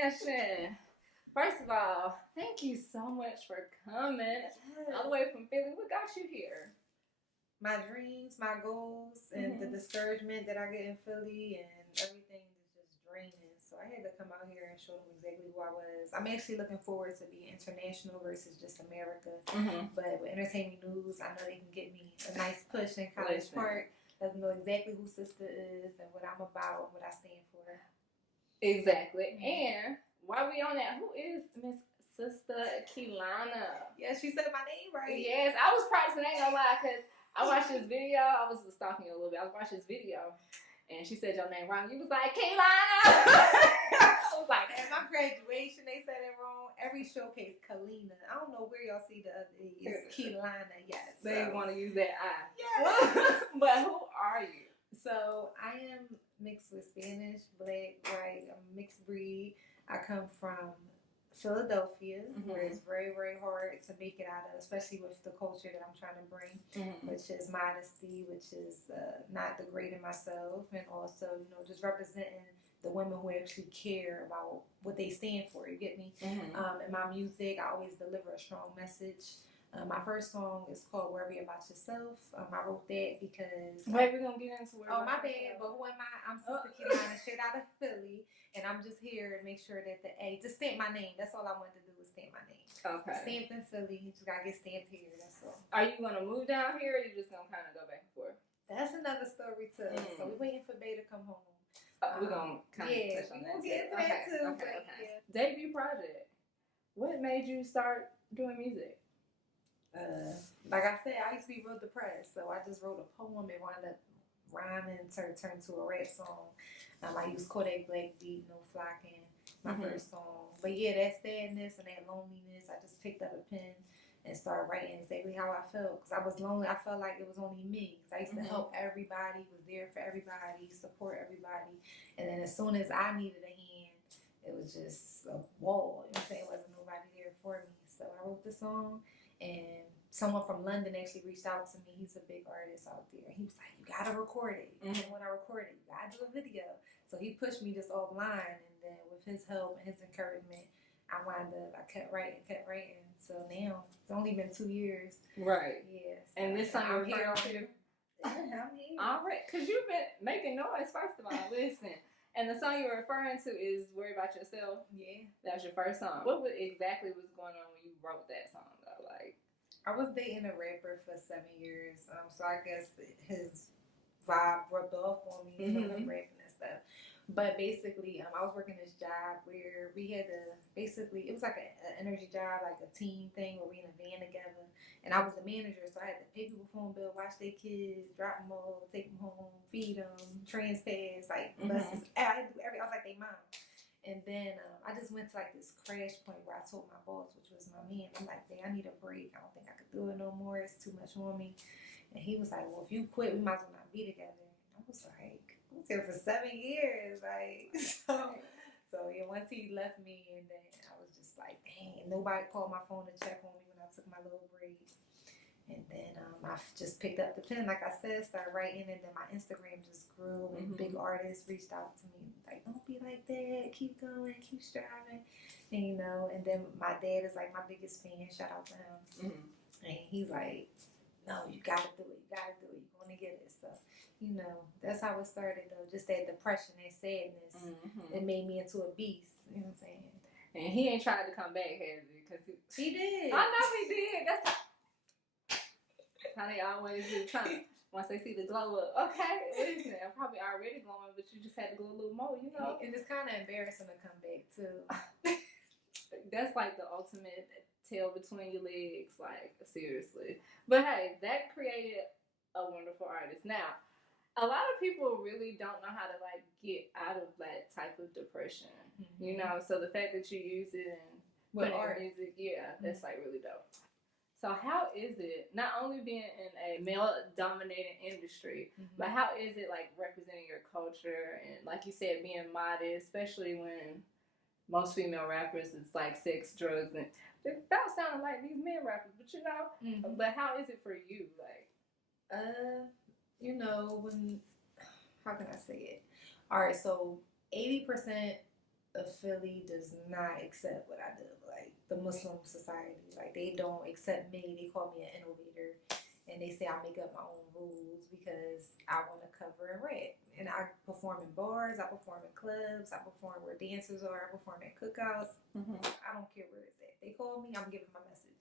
fashion. First of all, thank you so much for coming all the way from Philly. What got you here? My dreams, my goals, and the discouragement that I get in Philly, and everything is just draining. So I had to come out here and show them exactly who I was. I'm actually looking forward to being international versus just America. But with EntertainME News, I know they can get me a nice push in College Park. Let them know exactly who Sista is and what I'm about and what I stand for. Exactly. And while we on that, who is Miss Sista Keilana? Yeah, she said my name right. Yes, I was practicing, ain't gonna lie, because I watched this video. I was stalking you a little bit. I was watching this video, and she said your name wrong. You was like, Keilana. I was like, at my graduation, they said it wrong. Every showcase, Keilana. I don't know where y'all see the other It's Keilana, yes. They want to use that I. Yes. But who are you? So I am mixed with Spanish, Black, white. I'm a mixed breed. I come from Philadelphia, where it's very, very hard to make it out of, especially with the culture that I'm trying to bring, which is modesty, which is not degrading myself, and also, you know, just representing the women who actually care about what they stand for. You get me? In my music, I always deliver a strong message. My first song is called Worry About Yourself. I wrote that because... Wait, we're going to get into it. Oh, my bad. But who am I? I'm Sista Keilana, straight out of Philly. And I'm just here to make sure that the A... Just stamp my name. That's all I wanted to do was stamp my name. Okay. Stamped in Philly. You just got to get stamped here. That's all. Are you going to move down here, or are you just going to kind of go back and forth? That's another story, too. So we're waiting for Bay to come home. We're going to kind of touch on that. We'll get to that, too. Okay. Yeah. Debut project. What made you start doing music? Like I said, I used to be real depressed, so I just wrote a poem and wound up rhyming, turned to a rap song. I used Kodak Black beat, No Flocking, my first song. But yeah, that sadness and that loneliness, I just picked up a pen and started writing exactly how I felt. Because I was lonely, I felt like it was only me. Because I used to help everybody, was there for everybody, support everybody. And then as soon as I needed a hand, it was just a wall. You know what I'm saying? It wasn't nobody there for me. So I wrote the song. And someone from London actually reached out to me. He's a big artist out there. He was like, you got to record it. And when I record it, you got to do a video. So he pushed me just offline. And then with his help and his encouragement, I kept writing. So now, it's only been 2 years. Right. Yes. Yeah, and this song I'm here too. I'm here. All right. Because you've been making noise, first of all. Listen. And the song you were referring to is Worry About Yourself. Yeah. That was your first song. What exactly was going on when you wrote that song, though? Like, I was dating a rapper for 7 years. So I guess his vibe rubbed off on me, you know, rapping and stuff. But basically, I was working this job where we had to, it was like an energy job, like a team thing where we in a van together. And I was the manager, so I had to pay people phone bill, watch their kids, drop them off, take them home, feed them, trans pass, like buses. I had to do everything. I was like their mom. And then I just went to like this crash point where I told my boss, which was my man, I'm like, I need a break. I don't think I could do it no more. It's too much on me. And he was like, well, if you quit, we might as well not be together. And I was like, I was here for 7 years. Like, so yeah, once he left me, and then I was just like, dang, nobody called my phone to check on me when I took my little break. And then I just picked up the pen, like I said, started writing, and then my Instagram just grew, and big artists reached out to me, like, don't be like that, keep going, keep striving, and you know, and then my dad is like my biggest fan, shout out to him, and he's like, no, you gotta do it, you're gonna get it, so, you know, that's how it started though, just that depression, that sadness, it made me into a beast, you know what I'm saying? And he ain't tried to come back, has he? Cause he did. I know he did, that's how they always do, once they see the glow up. Okay, listen, I'm probably already glowing, but you just had to go a little more, you know? And it's kind of embarrassing to come back, too. That's like the ultimate tail between your legs, like, seriously. But hey, that created a wonderful artist. Now, a lot of people really don't know how to, like, get out of that type of depression, you know? So the fact that you use it and put it in music, yeah, that's, like, really dope. So how is it, not only being in a male-dominated industry, but how is it, like, representing your culture and, like you said, being modest, especially when most female rappers, it's like sex, drugs, and they're about sounding like these men rappers, but you know, but how is it for you, like? You know, how can I say it? All right, so 80% of Philly does not accept what I do. Like the Muslim society, like they don't accept me. They call me an innovator, and they say I make up my own rules because I want to cover and rap. And I perform in bars, I perform in clubs, I perform where dancers are, I perform at cookouts. I don't care where it's at. They call me, I'm giving my message.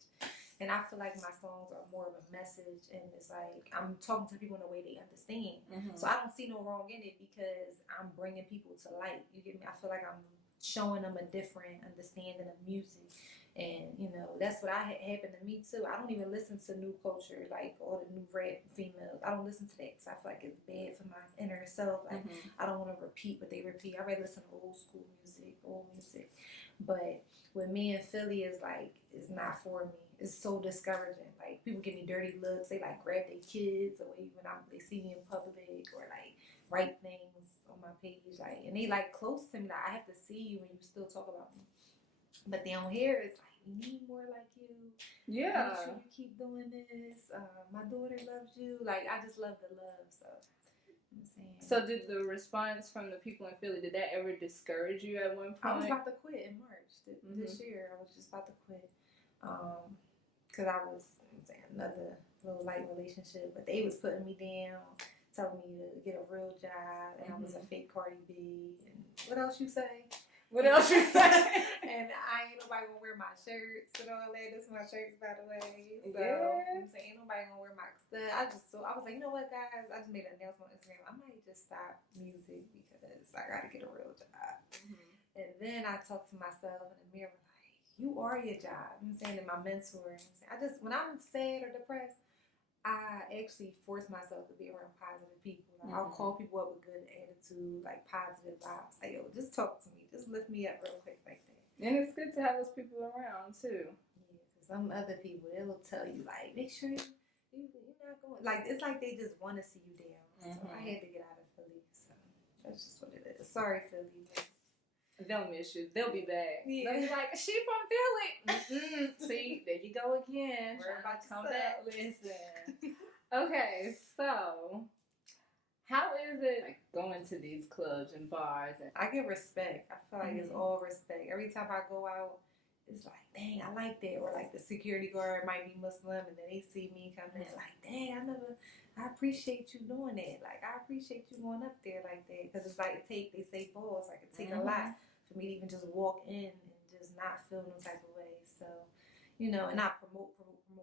And I feel like my songs are more of a message, and it's like I'm talking to people in a way they understand. So I don't see no wrong in it because I'm bringing people to light. You get me? I feel like I'm showing them a different understanding of music. And, you know, that's what happened to me too. I don't even listen to new culture, like all the new rap females. I don't listen to that because I feel like it's bad for my inner self. Like, I don't want to repeat what they repeat. I rather listen to old school music, old music. But with me and Philly is like, it's not for me. It's so discouraging. Like, people give me dirty looks. They like grab their kids away when they see me in public, or like write things on my page. Like, and they like close to me. Like, I have to see you and you still talk about me. But down here, it's like, we need more like you. Yeah. Make sure you keep doing this. My daughter loves you. Like, I just love the love. So, I'm saying. So did the response from the people in Philly, did that ever discourage you at one point? I was about to quit in March this year. I was just about to quit. Because I was another little light relationship. But they was putting me down, telling me to get a real job. And I was a fake Cardi B. And what else you say? What else you say? And I ain't nobody gonna wear my shirts and all that. This is my shirts, by the way. So I'm saying, ain't nobody gonna wear my stuff. I was like, you know what, guys? I just made an announcement on Instagram. I might just stop music because I gotta get a real job. And then I talked to myself in the mirror, like, you are your job. I'm saying, and my mentor. When I'm sad or depressed, I actually force myself to be around positive people. Like, I'll call people up with good attitude, like positive vibes. Like, yo, just talk to me. Just lift me up real quick like that. And it's good to have those people around, too. Yeah, because some other people, they will tell you, like, make sure you're not going. Like, it's like they just want to see you down. So I had to get out of Philly. So that's just what it is. Sorry, Philly. They'll miss you. They'll be back. Yeah. They'll be like, she from Philly. See, there you go again. We're about to come back. Listen. Okay, so how is it like going to these clubs and bars? I get respect. I feel like it's all respect. Every time I go out, it's like, dang, I like that. Or like the security guard might be Muslim, and then they see me coming in, like, dang, I appreciate you doing that. Like, I appreciate you going up there like that. Because it's like, they say balls, like it take a lot for me to even just walk in and just not feel no type of way. So, you know, and I promote.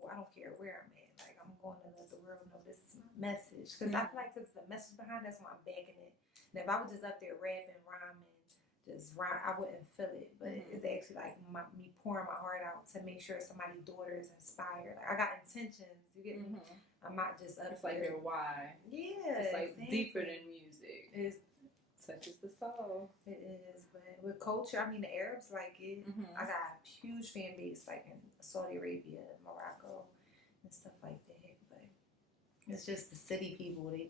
I don't care where I'm at. Like, I'm going to let the world know this is my message. Because I feel like there's a message behind that's why I'm backing it. And if I was just up there rapping, rhyming, I wouldn't feel it. But it's actually like me pouring my heart out to make sure somebody's daughter is inspired. Like, I got intentions. You get me? I'm not just up It's like your why. Yeah. It's like deeper than music. It touches the soul. It is. But with culture, I mean, the Arabs like it. I got a huge fan base like in Saudi Arabia, Morocco, and stuff like that. But it's just the city people, I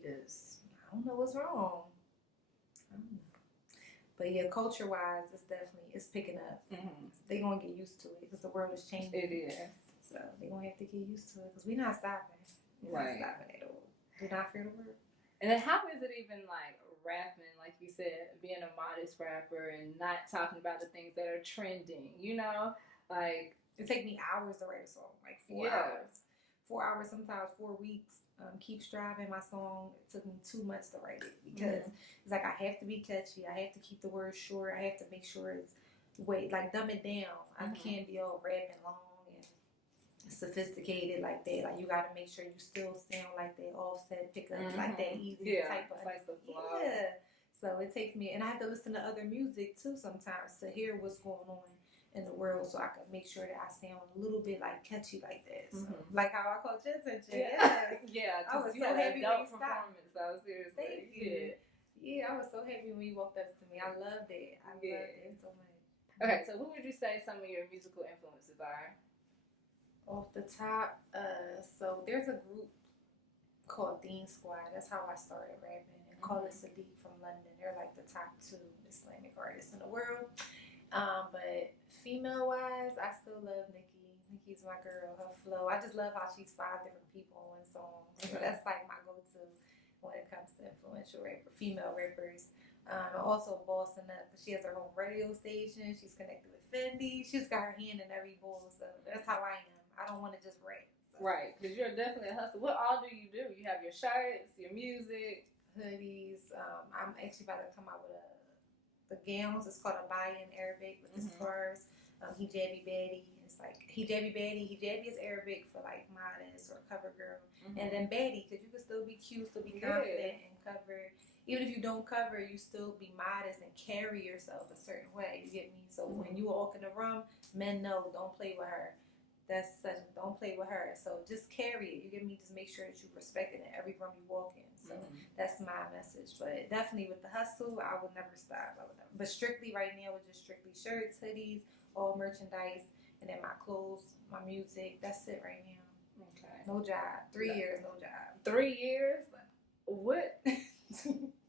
don't know what's wrong. I don't know. But yeah, culture-wise, it's picking up. They're going to get used to it because the world is changing. It is. So they're going to have to get used to it because we're not stopping. We're not stopping at all. Do not fear the world. And then how is it even like rapping, like you said, being a modest rapper and not talking about the things that are trending, you know? Like, it takes me hours to write a song, like 4 hours. 4 hours, sometimes 4 weeks. Keep Striving, my song, it took me 2 months to write it because it's like I have to be catchy. I have to keep the words short. I have to make sure it's dumb it down. I can't be all rapping long and sophisticated like that. Like, you got to make sure you still sound like that Offset pickup, like that easy type of like the flow. Yeah. So it takes me, and I have to listen to other music too sometimes to hear what's going on in the world, so I can make sure that I sound a little bit like catchy like that. So, like how I called your attention. Yeah, I was so happy when you stopped. So seriously, thank you. Yeah, I was so happy when you walked up to me. I loved it. I loved it so much. Okay, so who would you say some of your musical influences are? Off the top, so there's a group called Dean Squad. That's how I started rapping. And Khalid Sadiq from London. They're like the top 2 Islamic artists in the world. But female-wise, I still love Nicki. Nicki's my girl. Her flow. I just love how she's 5 different people on one song. So that's like my go-to when it comes to influential female rappers. Also bossing up. She has her own radio station. She's connected with Fendi. She's got her hand in every bowl. So that's how I am. I don't want to just rap. So. Right, because you're definitely a hustler. What all do you do? You have your shirts, your music, hoodies. I'm actually about to come out with the gowns. It's called a baya in Arabic with the scarves. Hijabi baddie. It's like hijabi baddie. Hijabi is Arabic for like modest or cover girl, and then baddie because you can still be cute, still be confident and cover. Even if you don't cover, you still be modest and carry yourself a certain way. You get me? So when you walk in the room, men know don't play with her. Don't play with her. So just carry it. You get me? Just make sure that you respect it in every room you walk in. So that's my message. But definitely with the hustle, I would never stop. But strictly right now, it's just strictly shirts, hoodies, all merchandise, and then my clothes, my music. That's it right now. Okay. No job. 3 years, no job. 3 years? What?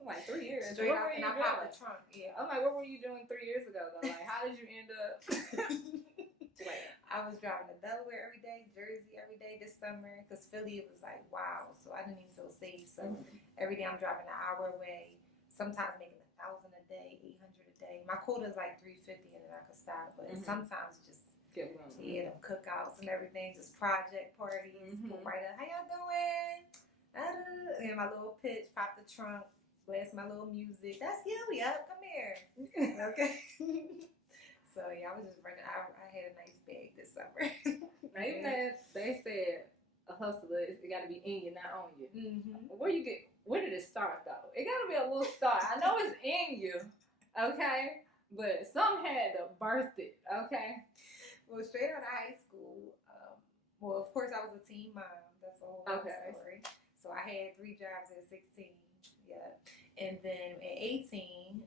Like 3 years. Straight out, and I popped the trunk. Yeah. I'm like, what were you doing 3 years ago though? Like, how did you end up? I was driving to Delaware every day, Jersey every day this summer, because Philly was like, wow. So I didn't even feel safe. So every day I'm driving an hour away, sometimes making 1,000 a day, 800 a day. My quota is like 350 and then I could stop. But sometimes just, them cookouts and everything, just project parties. Go right up, how y'all doing? And my little pitch, pop the trunk, blast my little music. That's you, yep, come here. Okay. So yeah, I was just running. I had a nice bag this summer. Now, even that they said a hustler, it got to be in you, not on you. Where did it start though? It got to be a little start. I know it's in you, okay, but some had to birth it, okay. Well, straight out of high school, well, of course I was a teen mom. That's a whole other story. So I had 3 jobs at 16. Yeah. And then at 18,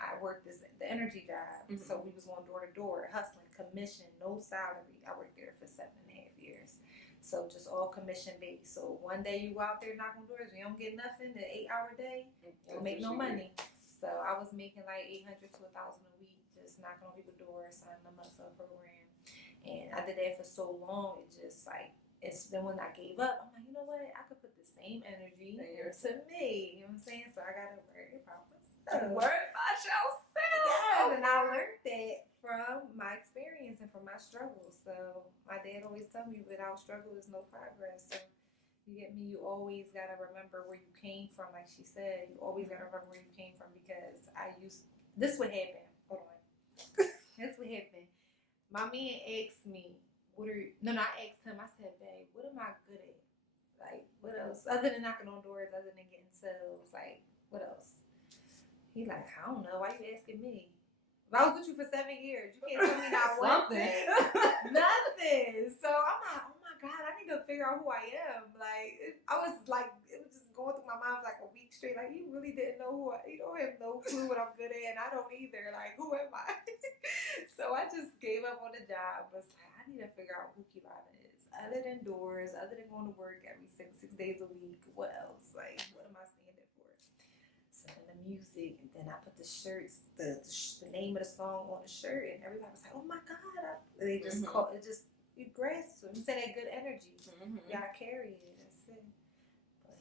I worked the energy job. So we was going door to door, hustling, commission, no salary. I worked there for 7.5 years. So just all commission based. So one day you go out there knocking doors, you don't get nothing, the 8-hour day, you don't make no money. So I was making like $800 to $1,000 a week, just knocking on people's doors, signing them up for a program. And I did that for so long, it just like, then when I gave up, I'm like, you know what? I could put the same energy to me. You know what I'm saying? So I gotta worry about myself. Worry about yourself. Yeah, and I learned that from my experience and from my struggles. So my dad always told me, without struggle, there's no progress. So you get me? You always gotta remember where you came from. Like she said, you always gotta remember where you came from because this would happen. Hold on. This would happen. My man asked me, I asked him, I said, babe, what am I good at? Like, what else? Other than knocking on doors, other than getting sales, like, what else? He like, I don't know. Why you asking me? If I was with you for 7 years, you can't tell me not one thing. Nothing. So I'm like, oh my God, I need to figure out who I am. Like, it was just going through my mind for like a week straight. Like, you really didn't know you don't have no clue what I'm good at, and I don't either. Like, who am I? So I just gave up on the job. I was like, I need to figure out who Keilana is. Other than doors, other than going to work every 6 days a week, what else? Like, what am I standing for? So then the music, and then I put the shirts, the name of the song on the shirt, and everybody was like, oh my God. They just call it just, you grasp it. You say that good energy. Y'all carry it. That's it. But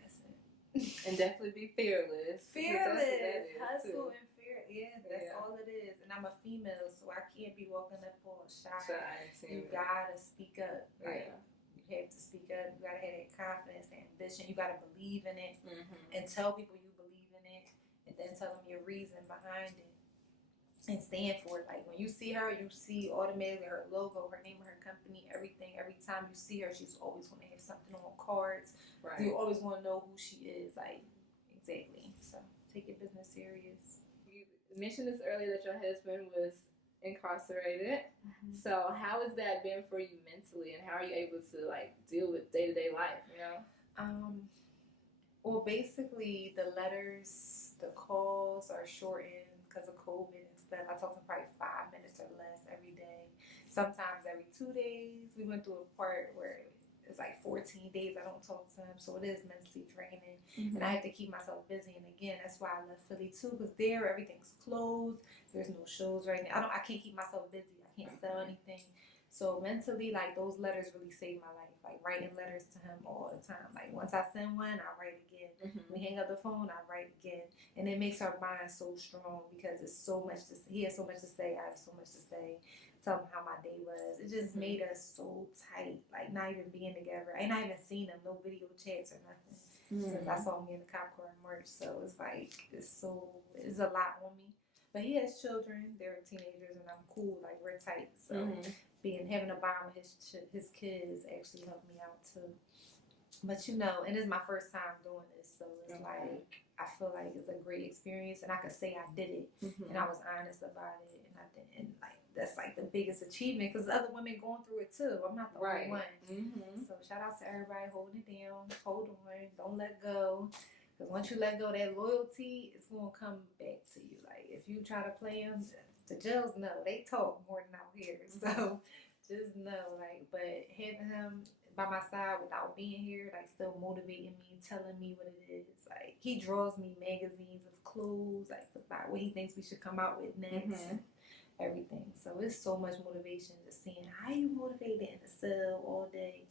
that's it. And definitely be fearless. Fearless. Hustle and fear. Yeah, that's all it is. And I'm a female, so I can't be walking up all shy. You gotta speak up. Like, you have to speak up. You gotta have that confidence, that ambition. You gotta believe in it and tell people you believe in it, and then tell them your reason behind it and stand for it. Like, when you see her, you see automatically her logo, her name of her company, everything. Every time you see her, she's always going to have something on cards. Right. You always want to know who she is. Like, exactly. So take your business serious. You mentioned this earlier that your husband was incarcerated. So how has that been for you mentally, and how are you able to like deal with day-to-day life, you know? Well, basically the letters, the calls are shortened because of COVID and stuff. I talk to him probably 5 minutes or less every day. Sometimes every 2 days. We went through a part where it's like 14 days I don't talk to him, so it is mentally draining. And I have to keep myself busy. And again, that's why I left Philly too, because there everything's closed. There's no shows right now. I can't keep myself busy. I can't sell anything. So mentally, like those letters really saved my life. Like writing letters to him all the time. Like once I send one, I write again. We hang up the phone, I write again, and it makes our bond so strong because it's so much to. He has so much to say. I have so much to say. Tell him how my day was. It just made us so tight. Like not even being together. I ain't not even seen him. No video chats or nothing. Since I saw him in the cop car in March. So it's like it's a lot on me. But he has children. They're teenagers, and I'm cool. Like we're tight. So having a bond with his kids actually helped me out too. But and it's my first time doing this, so it's like I feel like it's a great experience, and I could say I did it, and I was honest about it, and I didn't. And like that's like the biggest achievement because other women going through it too. I'm not the only one. So shout out to everybody holding it down. Hold on, don't let go. Because once you let go, that loyalty is gonna come back to you. Like if you try to play them, the jails know they talk more than out here. So just know, like, but having him by my side without being here, like still motivating me, telling me what it is. Like he draws me magazines of clothes, like about what he thinks we should come out with next and everything. So it's so much motivation just seeing how you motivated in the cell all day.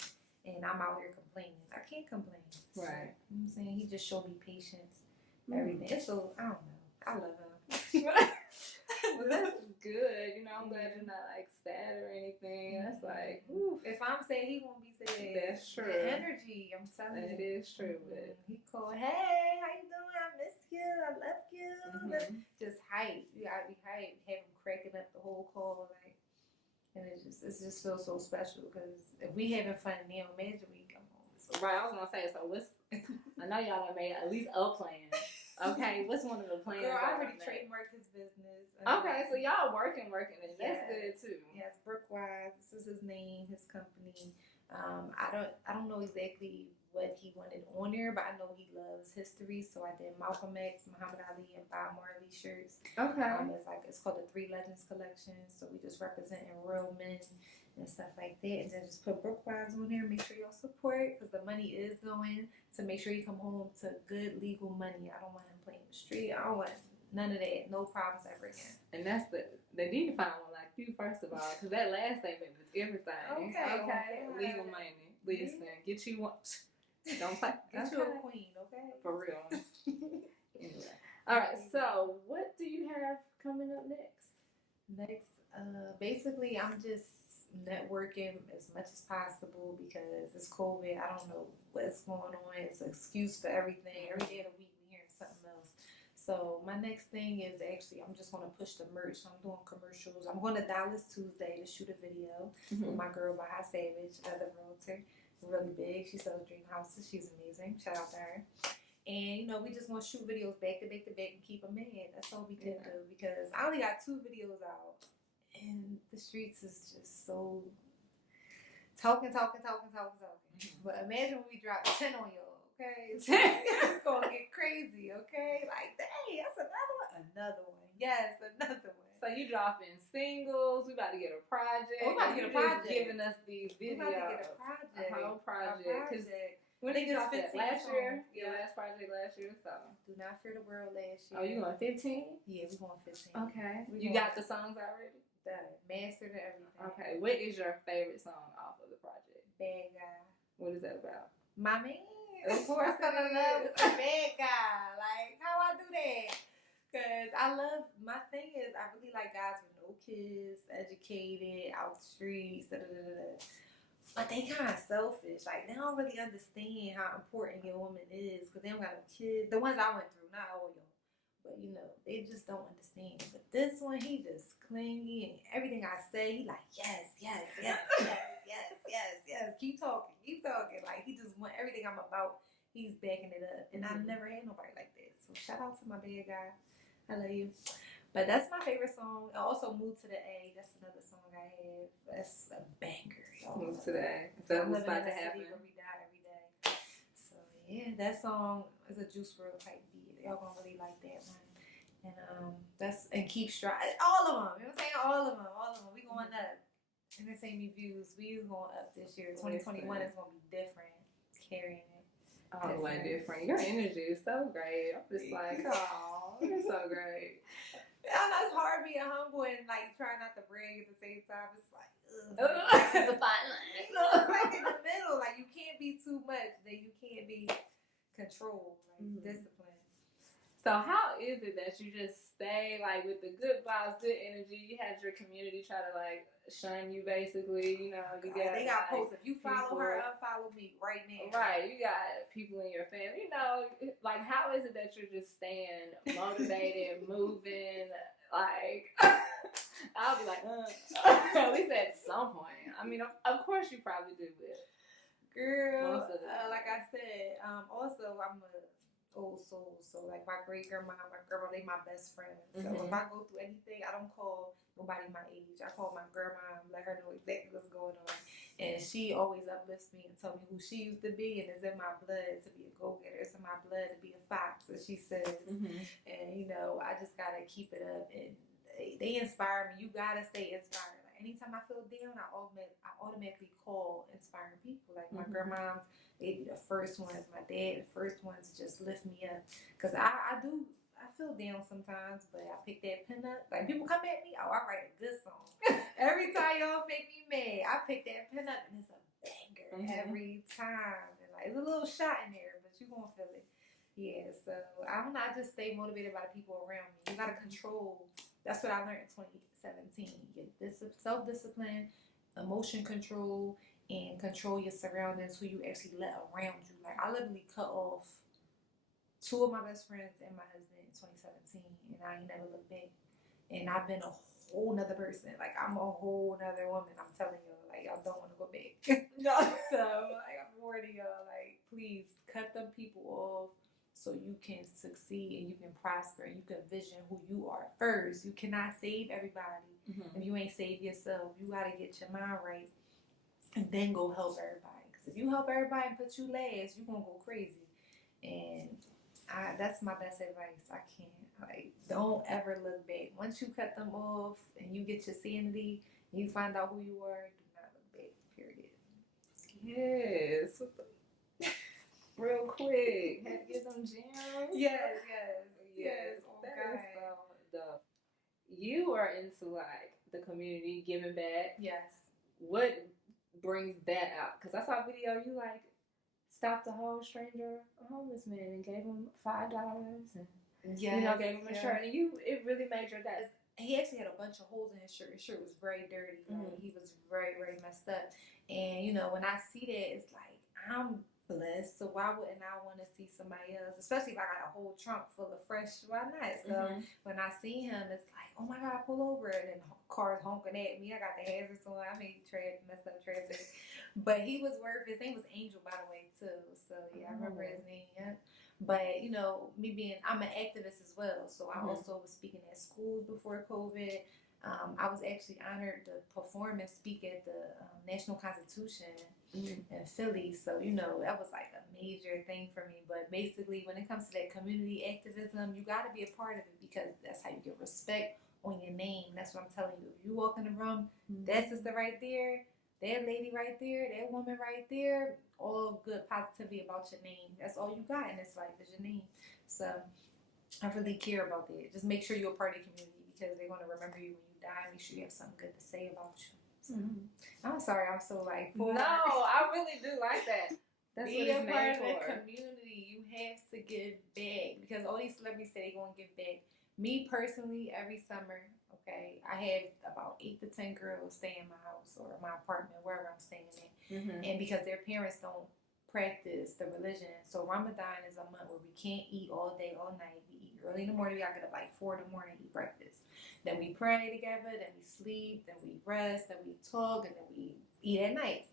And I'm out here complaining. I can't complain. Right. So, you know what I'm saying? He just showed me patience, everything. It's so, I don't know. I love him. Well, that's good. I'm glad you're not like sad or anything. That's like, whew. If I'm sad, he won't be sad. That's true. The energy, I'm telling you. It is true. But he called, hey, how you doing? I miss you. I love you. Just hype. You gotta be hype. Have him cracking up the whole call. Like, and it just feels so special because if we having fun now, imagine we come home. Right, I was gonna say, so what's? I know y'all have made at least a plan. Okay, what's one of the plans? Girl, I already trademarked his business. Okay, so y'all working, and that's good too. Yes, Brookwise. This is his name, his company. I don't know exactly what he wanted on there, but I know he loves history, so I did Malcolm X, Muhammad Ali, and Bob Marley shirts. Okay. It's called the Three Legends Collection, so we just representing real men and stuff like that, and then just put Brookwise on there. Make sure y'all support because the money is going to make sure you come home to good legal money. I don't want him playing the street. I don't want none of that. No problems ever again. And that's they need to find one like you first of all, because that last statement was everything. Okay. Legal money. Listen, get you one. Don't play. Get you a queen, okay? For real. Anyway. All right. So, what do you have coming up next? Basically, I'm just networking as much as possible because it's COVID. I don't know what's going on. It's an excuse for everything. Every day of the week, we're hearing something else. So, my next thing is actually, I'm just going to push the merch. So I'm doing commercials. I'm going to Dallas Tuesday to shoot a video with my girl, Baha Savage, another realtor. Really big. She sells dream houses. She's amazing. Shout out to her. And we just want to shoot videos back to back to back and keep them in. That's all we can do because I only got 2 videos out, and the streets is just so talking. But imagine when we drop 10 on y'all. Okay, it's gonna get crazy. Okay, like dang, that's another one. Yes, another one. So you dropping singles? We about to get a project. We about to get a project. Just giving us these videos. We about to get a project. A whole project. When did you drop that last year? Yeah, last project last year. So Do Not Fear the World last year. Oh, you going 15? Yeah, we going 15. Okay. You got the songs already? Done. Mastered and everything. Okay. What is your favorite song off of the project? Bad Guy. What is that about? My man. Of course, I love a bad guy. Like, how I do that? Because my thing is, I really like guys with no kids, educated, out the streets, But they kind of selfish. Like, they don't really understand how important your woman is because they don't got no kids. The ones I went through, not all y'all. But, they just don't understand. But this one, he just clingy and everything I say, he like, yes. Keep talking. Like, he just want everything I'm about. He's backing it up. And I never had nobody like that. So, shout out to my bad guy. I love you. But that's my favorite song. I also Move to the A. That's another song I have. That's a banger, y'all. Move to the A. That's what's about to happen. Where we die every day. So, yeah, that song is a Juice WRLD type beat. Y'all gonna really like that one. And Keep Stride. All of them. You know what I'm saying? All of them. We going up. EntertainME Viewz. We going up this year. 2021 is going to be different. Carrying it. All the way different. Your energy is so great. I'm just like, oh, you're so great. It's hard being humble and like trying not to brag at the same time. It's like, It's a fine line. it's like in the middle. Like you can't be too much, then you can't be controlled, like discipline. So how is it that you just stay like with the good vibes, good energy? You had your community try to like shun you, basically. You know, you got they got like, posts. If you follow her, unfollow me right now. Right, you got people in your family. You know, like how is it that you're just staying motivated, moving? Like I'll be like, at least at some point. I mean, of course you probably do it. Girl, like I said, also I'm a old soul, so like my great grandma, my grandma, they my best friends. So if I go through anything, I don't call nobody my age. I call my grandma and let her know exactly what's going on. And she always uplifts me and tell me who she used to be, and it's in my blood to be a go-getter. It's in my blood to be a fox, as she says. And you know, I just gotta keep it up, and they inspire me. You gotta stay inspired. Like anytime I feel down, I automatically call inspiring people. Like my grandma, they be the first ones. My dad, the first ones to just lift me up. Cause I feel down sometimes, but I pick that pen up. Like people come at me, I write a good song. Every time y'all make me mad, I pick that pen up and it's a banger every time. And like it's a little shot in there, but you gonna feel it. Yeah, so I don't know. I just stay motivated by the people around me. You gotta control. That's what I learned in 2017. Get self-discipline, emotion control, and control your surroundings, who you actually let around you. Like I literally cut off 2 of my best friends and my husband in 2017, and I ain't never looked back. And I've been a whole nother person. Like I'm a whole nother woman. I'm telling y'all, like y'all don't want to go back. So like I'm warning y'all, like please cut them people off so you can succeed and you can prosper and you can vision who you are first. You cannot save everybody if you ain't save yourself. You gotta get your mind right and then go help everybody. Because if you help everybody and put you last, you're gonna go crazy. And that's my best advice. I can't. Like, don't ever look back. Once you cut them off and you get your sanity and you find out who you are, do not look back, period. Yes. Real quick. Had to get some gems. Yes. Oh, that is so dope. You are into, like, the community, giving back. Yes. What brings that out? Because I saw a video, you, like, stopped a whole stranger, a homeless man, and gave him $5 and gave him a shirt. And it really made your day. He actually had a bunch of holes in his shirt. His shirt was very dirty. Like, he was very, very messed up. And, you know, when I see that, it's like, I'm blessed. So why wouldn't I want to see somebody else? Especially if I got a whole trunk full of fresh. Why not? So when I see him, it's like, oh my God, pull over. And then cars honking at me. I got the hazards on. I made messed up traffic. But he was worth, his name was Angel, by the way, too. So yeah, I remember his name. Yeah. But, you know, I'm an activist as well. So I also was speaking at schools before COVID. I was actually honored to perform and speak at the National Constitution in Philly. So, you know, that was like a major thing for me. But basically, when it comes to that community activism, you got to be a part of it because that's how you get respect on your name. That's what I'm telling you. If you walk in the room, that sister right there, that lady right there, that woman right there, all good positivity about your name. That's all you got in this life is your name. So I really care about that. Just make sure you're a part of the community because they're going to remember you when you die. Make sure you have something good to say about you. So, I'm sorry, I'm so like... No, I really do like that. That's Be a part of the community. You have to give back because all these celebrities say they're going to give back. Me personally, every summer, okay, I have about 8 to 10 girls stay in my house or my apartment, wherever I'm staying at. And because their parents don't practice the religion, so Ramadan is a month where we can't eat all day, all night. We eat early in the morning. We gotta get up like 4 in the morning, eat breakfast. Then we pray together. Then we sleep. Then we rest. Then we talk. And then we eat at night.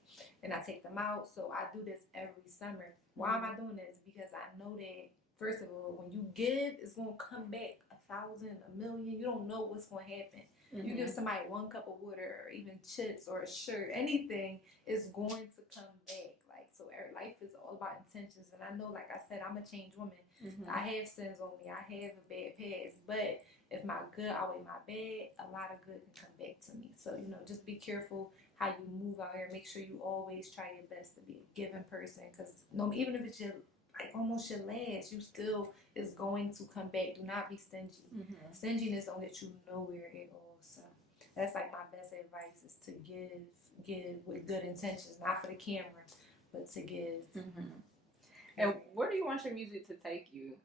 And I take them out. So I do this every summer. Why am I doing this? Because I know that, first of all, when you give, it's going to come back 1,000, 1,000,000. You don't know what's going to happen. You give somebody 1 cup of water or even chips or a shirt, anything is going to come back. Like, so life is all about intentions. And I know, like I said, I'm a changed woman. I have sins on me. I have a bad past. But if my good outweigh my bad, a lot of good can come back to me. So, you know, just be careful how you move out here. Make sure you always try your best to be a giving person. Because even if it's your like almost your last. You still is going to come back. Do not be stingy. Mm-hmm. Stinginess don't let you nowhere at all. So that's like my best advice is to give with good intentions, not for the camera, but to give. Mm-hmm. And where do you want your music to take you?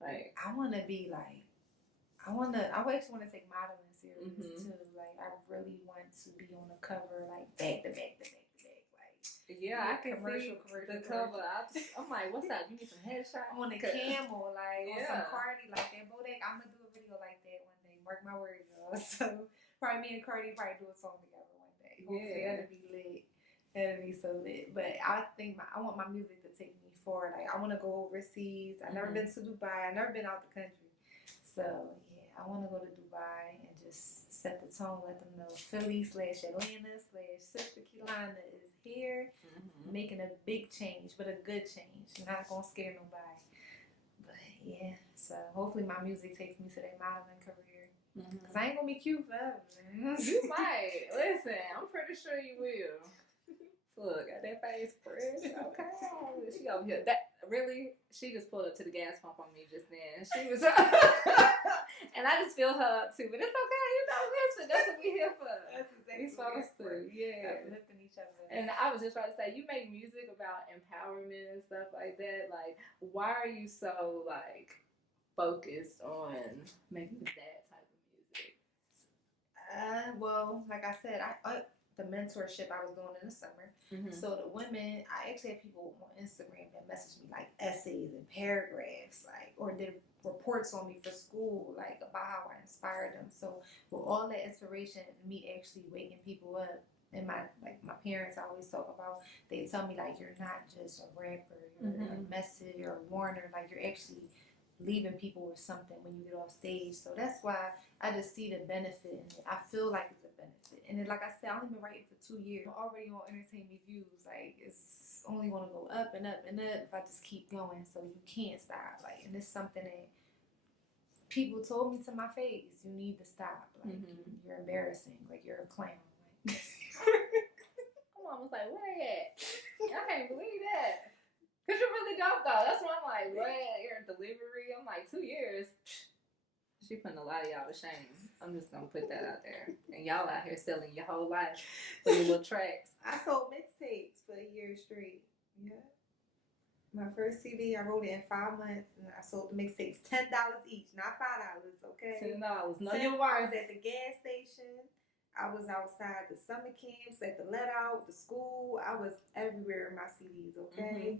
Like, I want to be like, I actually want to take modeling serious too. Like, I really want to be on the cover, like back to back. Like, yeah, I can commercial the cover. I'm like, what's that? You need some headshots on the camel, like on some yeah. Cardi, like that Bodak. I'm gonna do a video like that one day. Mark my words, y'all. So probably me and Cardi probably do a song together one day. Hopefully that'll be lit. That'll be so lit. But I think I want my music to take me forward. Like, I want to go overseas. I've never been to Dubai. I've never been out the country. So yeah, I want to go to Dubai and just set the tone. Let them know Philly/Atlanta/Sista Keilana is here, making a big change, but a good change. Not gonna scare nobody. But yeah, so hopefully my music takes me to that modeling career. Cause I ain't gonna be cute forever. You might. Listen, I'm pretty sure you will. Look, got that face fresh. Okay. She over here. That really, she just pulled up to the gas pump on me just then. She was and I just feel her up too. But it's okay, you know, listen, that's what we here for. That's exactly we supposed to. Yeah. Lifting each other. And I was just about to say, you make music about empowerment and stuff like that. Like, why are you so like focused on making that type of music? Well, like I said, the mentorship I was doing in the summer. So the women, I actually had people on Instagram that messaged me like essays and paragraphs, like, or did reports on me for school, like about how I inspired them. So with all that inspiration, me actually waking people up, and my parents I always talk about, they tell me like, you're not just a rapper, you're a message, you're a warner, like you're actually leaving people with something when you get off stage. So that's why I just see the benefit in it. I feel like it's a benefit. And then, like I said, I've only been writing for 2 years. I'm already on EntertainME Viewz. Like, it's only going to go up and up and up if I just keep going. So you can't stop. Like, and it's something that people told me to my face, you need to stop. Like, you're embarrassing. Like, you're a clown. Like, my mom was like, where they at? I can't believe that. Because you're really dope, though. That's why I'm like, what? Your delivery? I'm like, 2 years. She putting a lot of y'all to shame. I'm just going to put that out there. And y'all out here selling your whole life for your little tracks. I sold mixtapes for a year straight. Yeah. My first CD, I wrote it in 5 months. And I sold the mixtapes $10 each, not $5, okay? $10. No, you're right. I was at the gas station. I was outside the summer camps, at the let out, the school. I was everywhere in my CDs, okay?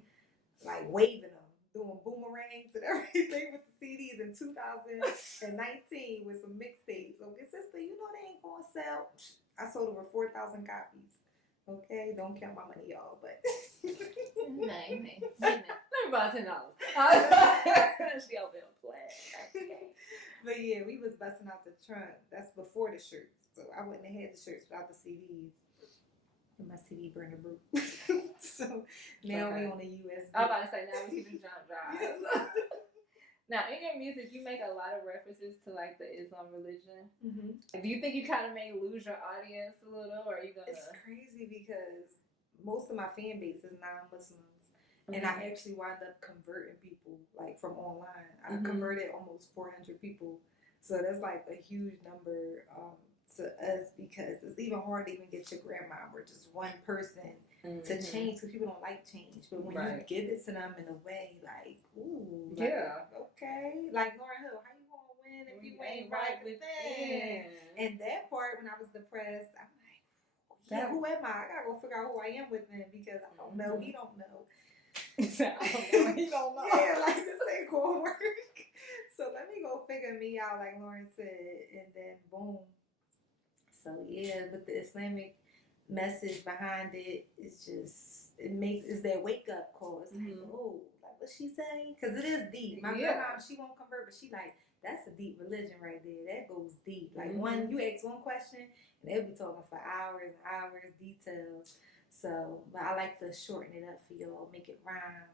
Like waving them, doing boomerangs and everything with the CDs in 2019 with some mixtapes. Okay, sister, you know they ain't gonna sell. I sold over 4,000 copies. Okay, don't count my money, y'all, but let me buy $10. She over there playing. But yeah, we was busting out the trunk. That's before the shirts, so I wouldn't have had the shirts without the CDs. And my CD burner broke. So now we on the USB. I was about to say, now we keep the jump drive. Now, in your music, you make a lot of references to like the Islam religion. Do you think you kind of may lose your audience a little, or are you gonna? It's crazy because most of my fan base is non-Muslims, and I actually wound up converting people like from online. I converted almost 400 people, so that's like a huge number. To us, because it's even hard to even get your grandma or just one person to change, because people don't like change. But when you give it to them in a way, like, ooh, like, okay, like Lauren Hill, how you gonna win if you ain't right within? And that part, when I was depressed, I'm like, yeah, who am I? I gotta go figure out who I am within, because I don't know. He don't know. I don't know. He don't know. Yeah, like this ain't gonna work. So let me go figure me out, like Lauren said, and then boom. So yeah, but the Islamic message behind it is just, it's that wake up call. It's like, oh, like what she say? Because it is deep. My grandma, she won't convert, but she like, that's a deep religion right there. That goes deep. Like one, you ask one question, and they'll be talking for hours and hours, details. So, but I like to shorten it up for y'all, make it rhyme,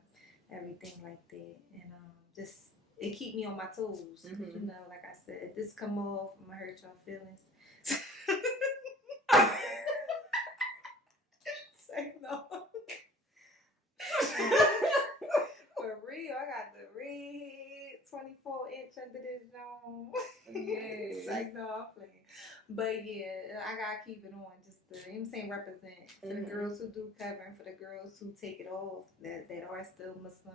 everything like that, and just it keep me on my toes. You know, like I said, if this come off, I'm gonna hurt y'all feelings. Say no. For No, I'm playing. But yeah, I gotta keep it on just to, you know what I'm saying, represent for the girls who do cover and for the girls who take it off that are still Muslim.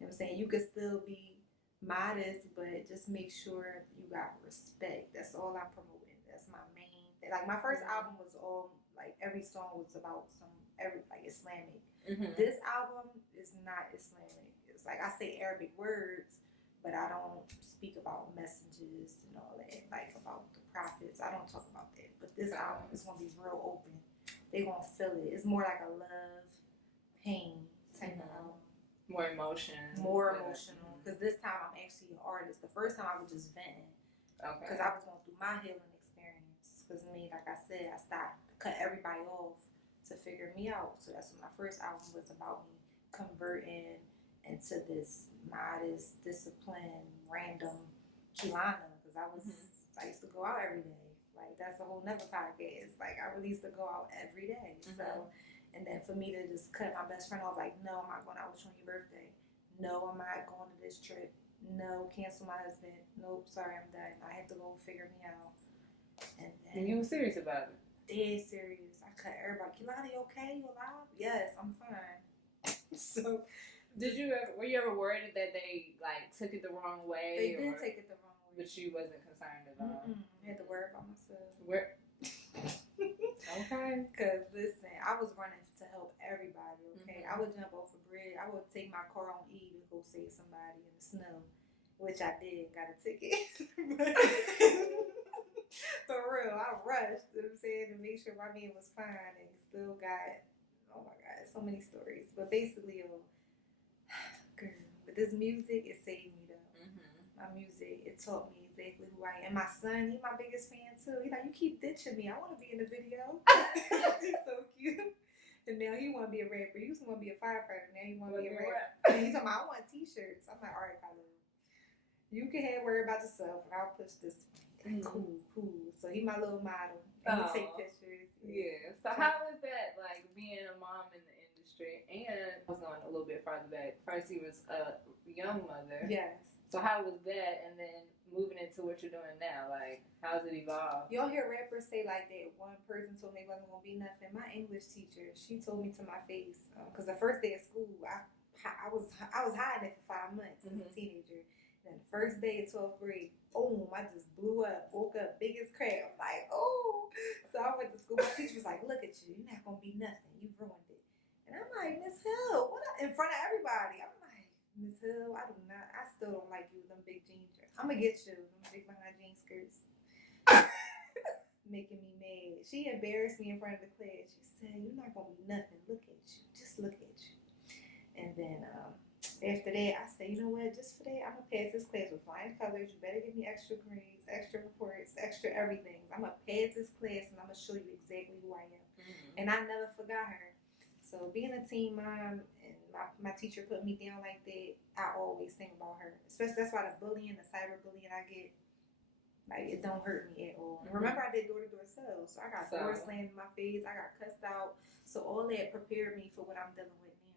You know what I'm saying? You could still be modest, but just make sure you got respect. That's all I'm promoting. That's my main thing. Like my first album was all like every song was about like Islamic. This album is not Islamic. It's like I say Arabic words, but I don't speak about messages and all that, like about the prophets. I don't talk about that. But this album is gonna be real open. They gonna feel it. It's more like a love, pain type of album. More emotion. More emotional. Because this time I'm actually an artist. The first time I was just venting. Okay. Because I was going through my healing experience. Because me, like I said, I stopped, cut everybody off to figure me out. So that's what my first album was about, me converting into this modest, disciplined, random Keilana. Because I used to go out every day. Like, that's a whole nother podcast. Like, I really used to go out every day. So, and then for me to just cut my best friend off, like, no, I'm not going out with you on your birthday. No, I'm not going to this trip. No, cancel my husband. Nope, sorry, I'm done. I have to go figure me out. And you were serious about it? Dead serious. I cut everybody. Keilana, you okay? You alive? Yes, I'm fine. So, were you ever worried that they like took it the wrong way? They did take it the wrong way. But you wasn't concerned at all? I had to worry about myself. Okay. Because listen, I was running to help everybody, okay? I would jump off a bridge. I would take my car on E to go save somebody in the snow, which I did, got a ticket. For real, I rushed, you know what I'm saying, to make sure my man was fine and still got, oh my God, so many stories. But basically, girl, but this music, it saved me though. My music, it taught me exactly who I am. And my son, he's my biggest fan too. He's like, you keep ditching me. I want to be in the video. He's so cute. And now he want to be a rapper. He used to want to be a firefighter. Now he want to be a rapper. And he's talking about, I want t-shirts. I'm like, all right, Kyla. You can worry about yourself, and I'll push this. Cool. So he's my little model. And he take pictures. Yeah. So how was that, like, being a mom in the industry? And I was going a little bit farther back. First, he was a young mother. Yes. So how was that, and then moving into what you're doing now? Like, how's it evolved? Y'all hear rappers say like that one person told me it wasn't going to be nothing. My English teacher, she told me to my face, because the first day of school, I was hiding it for 5 months as a teenager. And the first day of 12th grade, boom, I just blew up, woke up big as crap. I'm like, oh. So I went to school. My teacher was like, look at you. You're not going to be nothing. You ruined it. And I'm like, Miss Hill, what? In front of everybody. I'm like, Miss Hill, I still don't like you with them big jeans. I'm going to get you, them big behind jean skirts. Making me mad. She embarrassed me in front of the class. She said, you're not going to be nothing. Look at you. Just look at you. And then after that, I said, you know what? Just for that, I'm going to pass this class with flying colors. You better give me extra grades, extra reports, extra everything. I'm going to pass this class, and I'm going to show you exactly who I am. And I never forgot her. So being a teen mom and my teacher put me down like that, I always think about her. Especially that's why the bullying, the cyberbullying I get, like, it don't hurt me at all. Remember, I did door-to-door sales, so I got door slammed in my face, I got cussed out. So all that prepared me for what I'm dealing with now.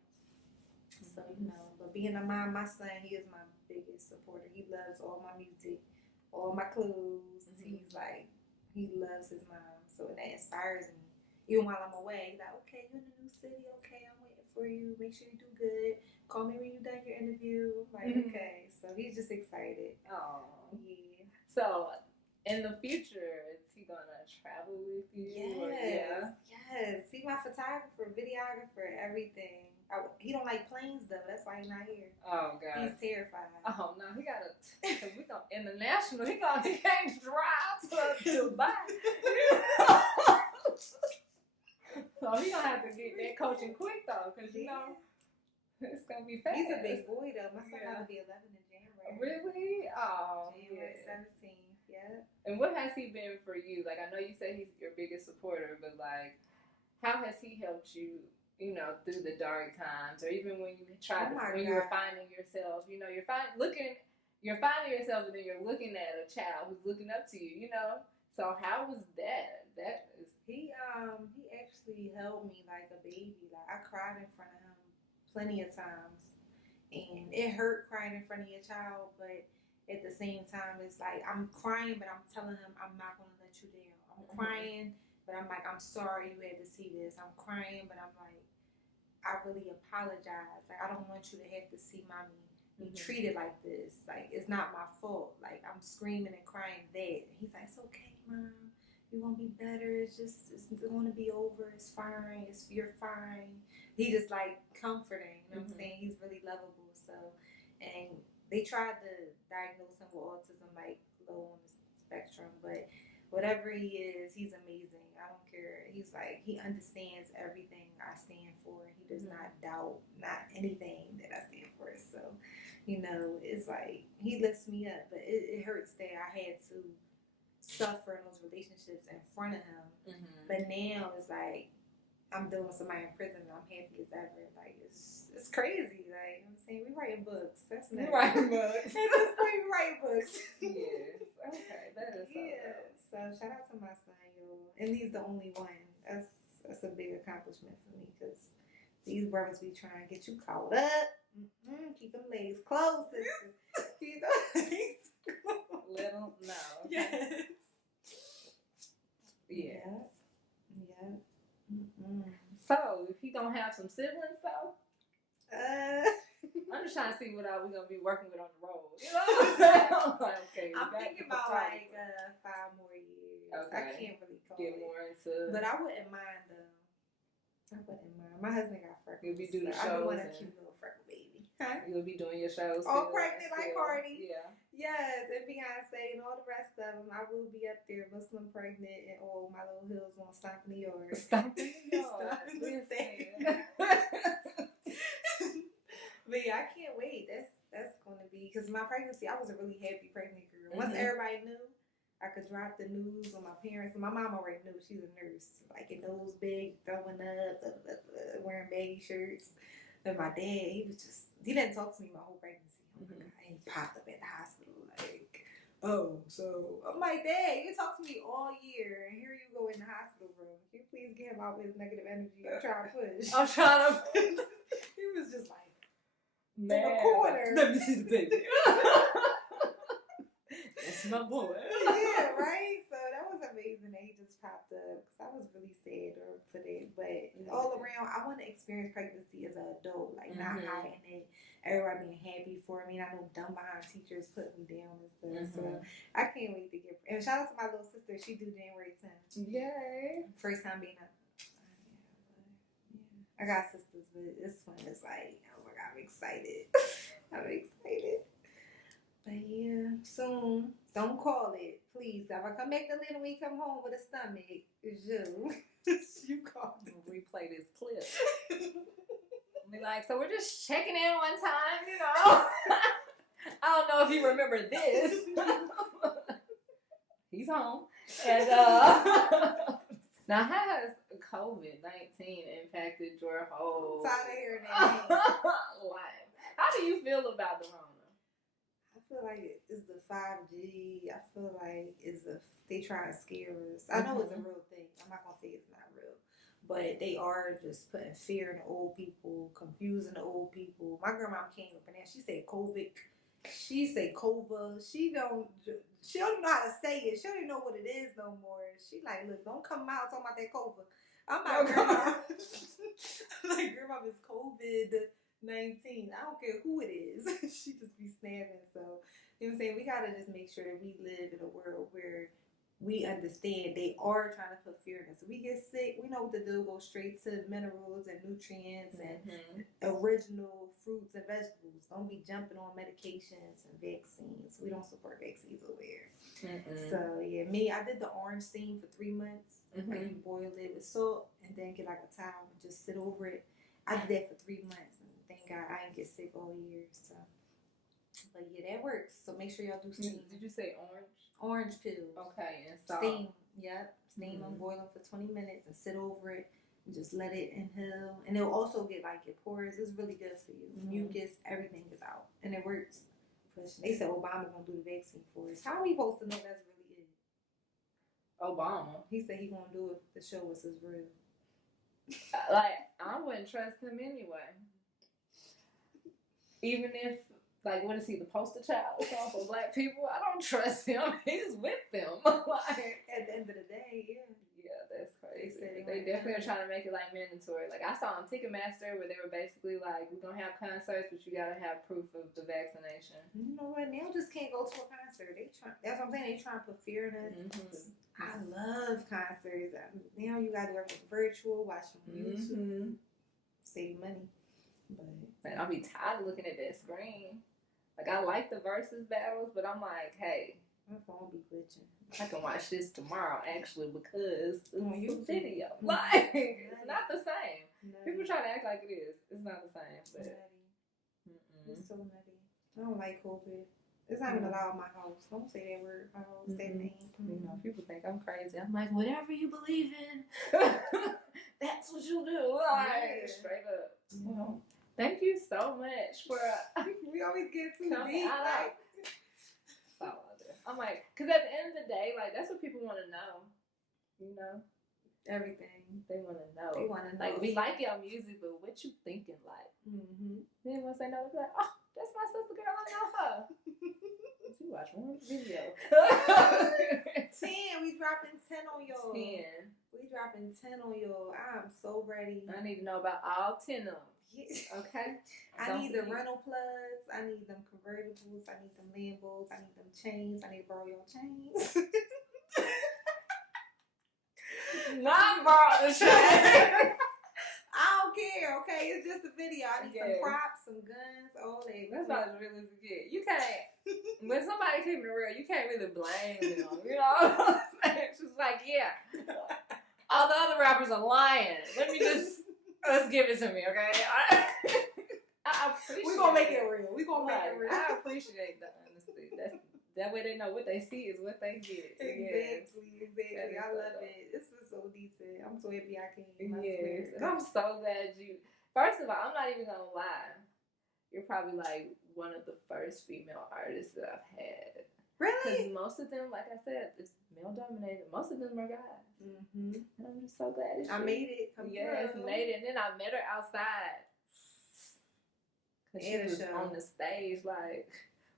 So, you know, but being a mom, my son, he is my biggest supporter. He loves all my music, all my clothes. He's like, he loves his mom. So that inspires me. Even while I'm away, he's like, okay, you're in a new city. Okay, I'm waiting for you. Make sure you do good. Call me when you're done your interview. I'm like, okay. So he's just excited. Oh. Yeah. So in the future, is he going to travel with you? Yes. He's my photographer, videographer, everything. He don't like planes, though. That's why he's not here. Oh, God. He's terrified. Oh, no. He got to, because we go international. He can't drive to Dubai. So he's going to have to get that coaching quick, though, because, you know, it's going to be fast. He's a big boy, though. My son will be 11 in January. Really? Oh, January 17th, yeah. And what has he been for you? Like, I know you said he's your biggest supporter, but, like, how has he helped you, you know, through the dark times, or even when you you were finding yourself, you know, you're finding yourself, and then you're looking at a child who's looking up to you, you know? So how was that? He actually held me like a baby. Like, I cried in front of him plenty of times, and it hurt crying in front of your child, but at the same time, it's like I'm crying, but I'm telling him I'm not gonna let you down. I'm crying, but I'm like, I'm sorry you had to see this. I'm crying, but I'm like, I really apologize. Like, I don't want you to have to see mommy be treated like this. Like, it's not my fault. Like, I'm screaming and crying that. He's like, it's okay, mom. You're gonna be better. It's gonna be over. It's fine. You're fine. He just like comforting. You know what I'm saying? He's really lovable. So, and they tried to diagnose him with autism, like low on the spectrum, but whatever he is, he's amazing. I don't care. He's like, he understands everything I stand for. He does not doubt not anything that I stand for. So, you know, it's like he lifts me up, but it hurts that I had to suffer in those relationships in front of him. But now it's like I'm dealing with somebody in prison and I'm happy as ever. Like, it's crazy. Like, I'm saying, we writing books. That's nice. We writing books. We write books. Yes. Okay. That is so So shout out to my son, yo. And he's the only one. That's a big accomplishment for me because these brothers be trying to get you caught up. Keep them legs closed. Keep them legs closed. Little, no. Yes. Yeah. Yeah. So, if he don't have some siblings, though? I'm just trying to see what we're going to be working with on the road. You know? Okay, I'm thinking about like 5 more years. Okay. I can't really call Get it. more into... But I wouldn't mind, though. I wouldn't mind. My husband got freckles. You'll be doing so shows. I do want a cute little freckle baby. Huh? You'll be doing your shows. All pregnant like Cardi. Yeah. Yes, and Beyonce and all the rest of them. I will be up there, Muslim pregnant, and all my little hills won't stop in the yard. Stop in the yard. Stop in the sand. But yeah, I can't wait. That's going to be, because my pregnancy, I was a really happy pregnant girl. Once everybody knew, I could drop the news on my parents. And my mom already knew. She's a nurse. Like, your nose big, throwing up, wearing baggy shirts. And my dad, he didn't talk to me my whole pregnancy. He popped up at the hospital like, oh, so I'm like, Dad, you talked to me all year, and here you go in the hospital room. Can you please get him out with his negative energy? I'm trying to push. He was just like, in the corner. Let me see the baby. That's my boy. Yeah, right? So that was amazing that he just popped up, because I was really sad for that. But all around, I want to experience pregnancy as an adult, like not hiding it, everybody being happy for me. And I know dumb behind teachers put me down and stuff. So I can't wait to get. And shout out to my little sister. She due January 10th. Yay! First time being up. I got sisters, but this one is like, oh my God, I'm excited. I'm excited. But yeah, soon. Don't call it, please. If I come back to Atlanta when you come home with a stomach, it's you. You called it. Replay this clip. Be like, so we're just checking in one time, you know. I don't know if you remember this. He's home. And now, how has COVID-19 impacted your whole I'm tired of hearing that. life? How do you feel about the Rona? I feel like it's the 5G. I feel like they try to scare us. I know it's a real thing. I'm not gonna say it's not real, but they are just putting fear in the old people, confusing the old people. My grandma came up and she said COVID. She said COVA. She don't even know how to say it. She don't even know what it is no more. She like, look, don't come out talking about that COVA. I'm like, Grandma. I'm like, Grandma, it's COVID-19. I don't care who it is. She just be snapping. So, you know what I'm saying? We got to just make sure that we live in a world where we understand they are trying to put fear in us. If we get sick, we know what to do. Go straight to minerals and nutrients and original fruits and vegetables. Don't be jumping on medications and vaccines. We don't support vaccines over here. So, yeah, I did the orange steam for 3 months. Like, you boil it with salt and then get like a towel and just sit over it. I did that for 3 months. And thank God I didn't get sick all year. So, but yeah, that works. So make sure y'all do steam. Did you say orange? Orange pills. Okay, and salt. Steam. Yep. Steam them, boil them for 20 minutes and sit over it and just let it inhale. And it'll also get like your pores. It's really good for you. Mucus, everything is out. And it works. They said Obama gonna do the vaccine for us. How are we supposed to know that's really it? Obama. He said he gonna do it to show us it's real. Like, I wouldn't trust him anyway. Even if Like, what is he, the poster child for Black people? I don't trust him. He's with them. Like, at the end of the day, yeah. Yeah, that's crazy. They definitely are trying to make it like mandatory. Like I saw on Ticketmaster where they were basically like, we're gonna have concerts, but you gotta have proof of the vaccination. You know what? Now just can't go to a concert. That's what I'm saying. They trying to put fear in us. Mm-hmm. I love concerts. Now you gotta do everything virtual, watch on YouTube, save money. But man, I'll be tired of looking at that screen. Like I like the versus battles, but I'm like, hey, my phone be glitching. I can watch this tomorrow actually because it's a video. Mm-hmm. Like it's not the same. Nutty. People try to act like it is. It's not the same. But it's so nutty. I don't like COVID. It's not even allowed in my house. Don't say that word. That name. You know, people think I'm crazy. I'm like, whatever you believe in, that's what you do. Like straight up. Well, thank you so much for. We always get too coming deep. Like, that's all I do. I'm like, because at the end of the day, like that's what people want to know. You know, everything they want to know. They want to know. Like we like your music, but what you thinking like? Then once they know, they're like, oh, that's my sister girl. I know her. You watch one video. 10. We dropping 10 on y'all. 10. We dropping 10 on y'all. I'm so ready. I need to know about all 10 of them. Okay. I need the rental plugs. I need them convertibles. I need them Lambos. I need them chains. I need to borrow your chains. Not borrow the chains. I don't care, okay? It's just a video. I need some props, some guns, all that. That's about as real as it get. You can't, when somebody keeping it real, you can't really blame them. You know? It's just like, yeah, all the other rappers are lying. Let's give it to me, okay? I appreciate We're going to make it real. We're going to make it real. I appreciate the honesty. That way they know what they see is what they get. Exactly. I love it. This was so decent. I'm so happy I came. Yes. And I'm so glad you. First of all, I'm not even gonna lie. You're probably like one of the first female artists that I've had. Really? Because most of them, like I said, it's male dominated. Most of them are guys. And I'm just so glad I made it. Yes, made it. And then I met her outside. Because she was on the stage, like.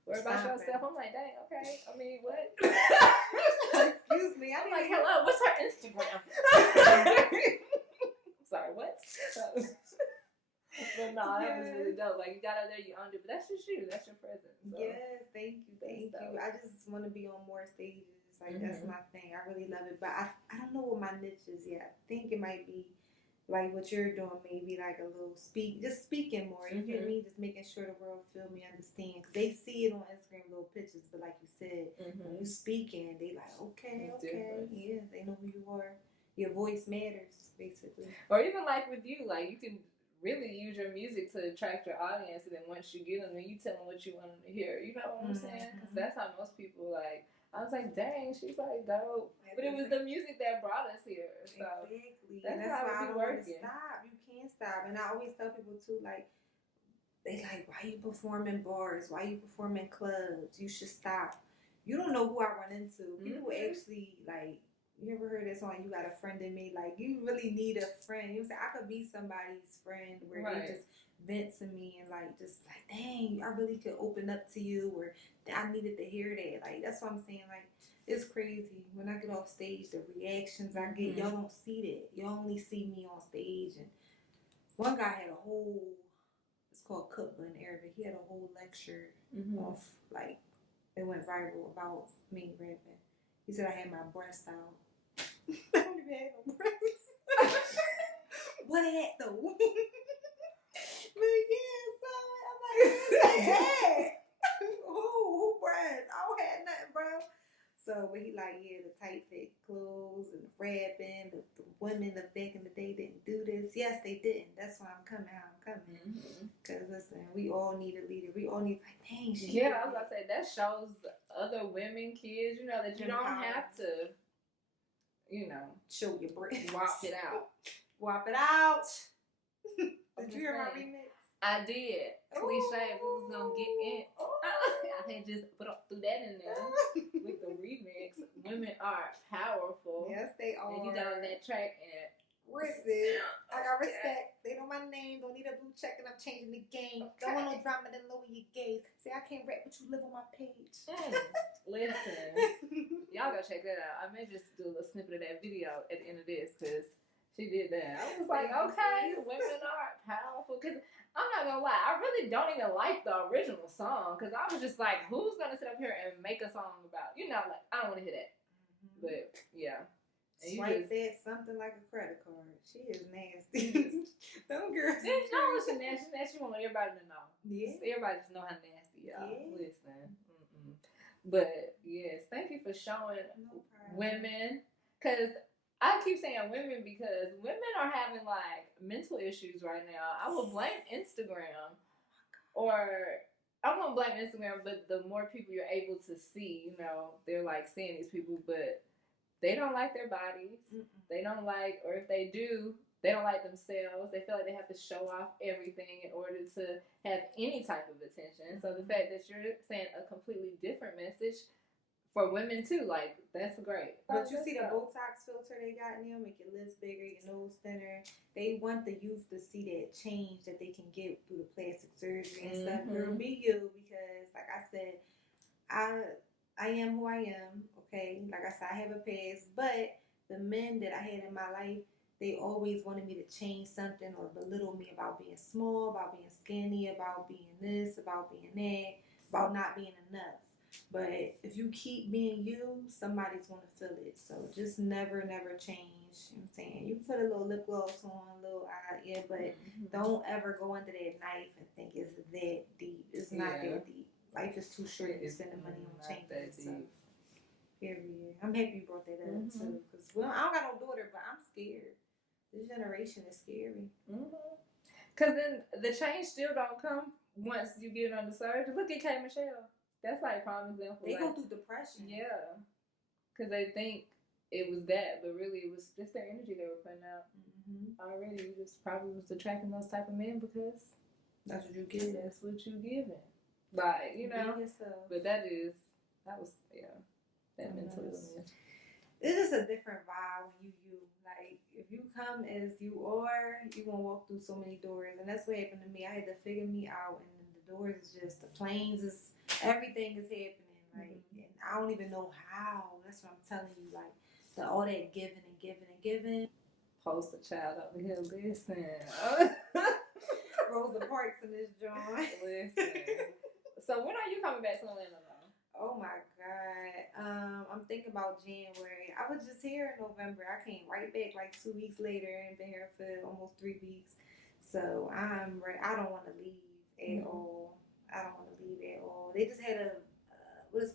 Worry about yourself. I'm like, dang, okay. I mean, what? Excuse me. I'm like, hello, what's her Instagram? Sorry, what? But no, that was really dope. Like, you got out there, you owned it. But that's just you. That's your presence. So. Yes, thank you. I just want to be on more stages. Like, that's my thing. I really love it. But I don't know what my niche is yet. I think it might be like what you're doing, maybe like a little just speaking more. You feel me? Just making sure the world feel me, understand. Because they see it on Instagram, little pictures. But like you said, when you speaking, they like, okay. Yeah, they know who you are. Your voice matters, basically. Or even like with you, like you can really use your music to attract your audience. And then once you get them, then you tell them what you want them to hear. You know what I'm saying? Because that's how most people like. I was like, dang, she's like dope. But it was the music that brought us here. So exactly. That's why I don't want to working. stop. You can't stop. And I always tell people too, like, they like, why you performing bars? Why you performing clubs? You should stop. You don't know who I run into. People actually, like, you ever heard that song, you got a friend in me? Like, you really need a friend. You know what I'm saying? I could be somebody's friend where they just vent to me and like, just like, dang, I really could open up to you, or I needed to hear that. Like, that's what I'm saying. Like, it's crazy. When I get off stage, the reactions I get, y'all don't see that. You only see me on stage. And one guy had a whole, it's called Kutba in Arabic. He had a whole lecture off, like, it went viral about me rapping. He said I had my breast out. I don't even have no breast. What is that though? But yeah, so I'm like, hey, who breast? I don't have nothing, bro. So, but he like, yeah, the tight fit clothes and the rapping, the women of back in the day didn't do this. Yes, they didn't. That's why I'm coming how I'm coming. Because listen, we all need a leader. We all need, like, dang, shit. Yeah, I was about to say, that shows other women, kids, you know, that you don't have to, you know, show your breasts. Wop it out. Wop it out. Did you hear my remix? I did. Cliche, we was gonna get in. I had just threw that in there with the remix. Women are powerful. Yes, they are. And you down on that track and Listen, I got respect. They know my name. Don't need a blue check, and I'm changing the game. Okay. Don't want no drama, then lower your gaze. Say I can't rap, but you live on my page. Listen, y'all go check that out. I may just do a little snippet of that video at the end of this because she did that. I was like, okay, women are powerful. Because I'm not gonna lie, I really don't even like the original song because I was just like, who's gonna sit up here and make a song about? Like I don't want to hear that. Mm-hmm. But yeah. Swipe said something like a credit card. She is nasty. Them girls. There's no she nasty. She want everybody to know. Yeah. Everybody just know how nasty y'all. Yeah. Listen. But yes, thank you for showing women. Because I keep saying women because women are having like mental issues right now. I will blame Instagram, or I won't blame Instagram, but the more people you're able to see, they're like seeing these people, but they don't like their bodies. They don't like, or if they do, they don't like themselves. They feel like they have to show off everything in order to have any type of attention. So the fact that you're saying a completely different message for women too, like that's great. But you see the Botox filter they got now, make your lips bigger, your nose thinner. They want the youth to see that change that they can get through the plastic surgery and stuff. Girl, be you, because like I said, I am who I am. Okay, like I said, I have a past, but the men that I had in my life, they always wanted me to change something or belittle me about being small, about being skinny, about being this, about being that, about not being enough. But if you keep being you, somebody's going to feel it. So just never change. You know what I'm saying? You put a little lip gloss on, a little eye, yeah, but don't ever go into that knife and think it's that deep. It's not that deep. Life is too short to spend the money on changing stuff. Period. I'm happy you brought that up too, because I don't got no daughter, but I'm scared. This generation is scary. Because then the change still don't come once you get on the surgery. Look at K. Michelle. That's like a prime example. They go through depression. Yeah. Because they think it was that, but really it was just their energy they were putting out. Already, you just probably was attracting those type of men because that's what you give. That's what you giving. Like, but that was that mental illness. It's just a different vibe when you like if you come as you are, you gonna walk through so many doors, and that's what happened to me. I had to figure me out, and the doors is just the planes is everything is happening, like, and I don't even know how. That's what I'm telling you, like all that giving and giving and giving. Post a child over here, listen. Rosa Parks in this joint. Listen. So when are you coming back to Atlanta? Oh my God. I'm thinking about January. I was just here in November. I came right back like 2 weeks later and been here for almost 3 weeks. So I'm ready. I don't want to leave at all. I don't want to leave at all. They just had when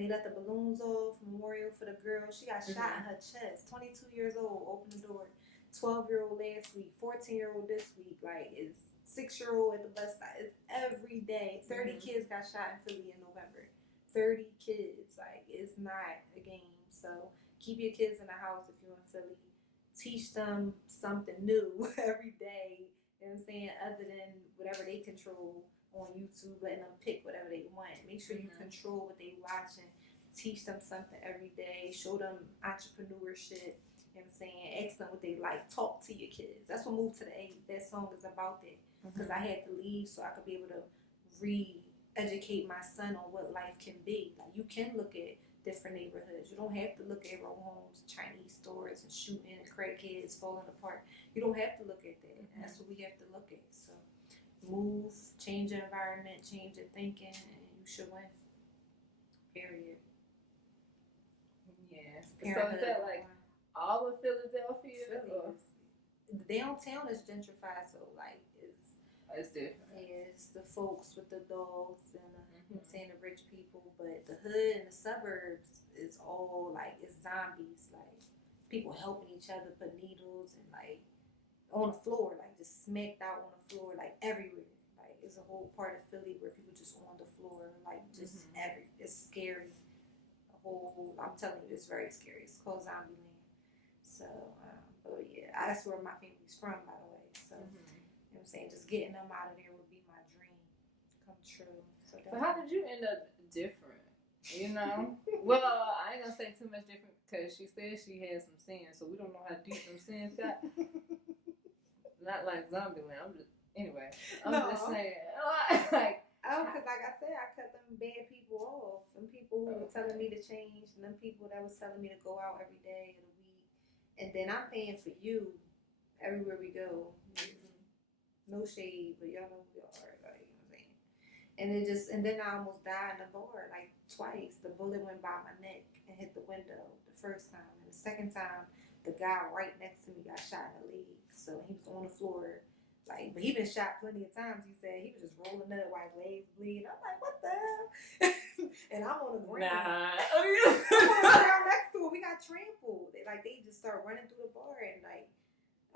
they let the balloons off, memorial for the girl. She got shot in her chest. 22 years old, opened the door. 12-year-old last week. 14-year-old this week. Like, it's 6-year-old at the bus stop. It's every day. 30 kids got shot in Philly in November. 30 kids. Like, it's not a game. So keep your kids in the house if you're in Philly. Teach them something new every day. You know what I'm saying? Other than whatever they control on YouTube, letting them pick whatever they want. Make sure you control what they watching. Teach them something every day. Show them entrepreneurship. You know what I'm saying? Ask them what they like. Talk to your kids. That's what Move to the 8. That song is about that. Because I had to leave so I could be able to educate my son on what life can be. Like, you can look at different neighborhoods. You don't have to look at row homes, Chinese stores, and shooting and crackheads falling apart. You don't have to look at that. And that's what we have to look at. So move, change your environment, change your thinking, and you should win. Period. Yes. So is that like all of Philadelphia? The downtown is gentrified, so like it's different. Yeah, it's the folks with the dogs and you know what I'm saying, the rich people, but the hood and the suburbs is all like it's zombies, like people helping each other put needles and like on the floor, like just smacked out on the floor, like everywhere. Like it's a whole part of Philly where people just on the floor, like just it's scary. I'm telling you, it's very scary. It's called Zombie Land. So, but yeah, that's where my family's from, by the way. So, you know what I'm saying? Just getting them out of there would be my dream come true. So how did you end up different? You know? Well, I ain't gonna say too much different because she said she had some sins, so we don't know how deep some sins got. Not like Zombieland. I'm just saying. Like, because like I said, I cut them bad people off. Them people who were telling me to change, and them people that was telling me to go out every day of the week. And then I'm paying for you everywhere we go. No shade, but y'all know who y'all are. Like, you know what I'm saying? And then I almost died in the bar, like twice. The bullet went by my neck and hit the window the first time. And the second time, the guy right next to me got shot in the leg. So he was on the floor. Like, but he been shot plenty of times. He said he was just rolling up while his legs bleed. I'm like, what the hell? And I'm on the ground. I'm on the ground next to him. We got trampled. They just started running through the bar, and like,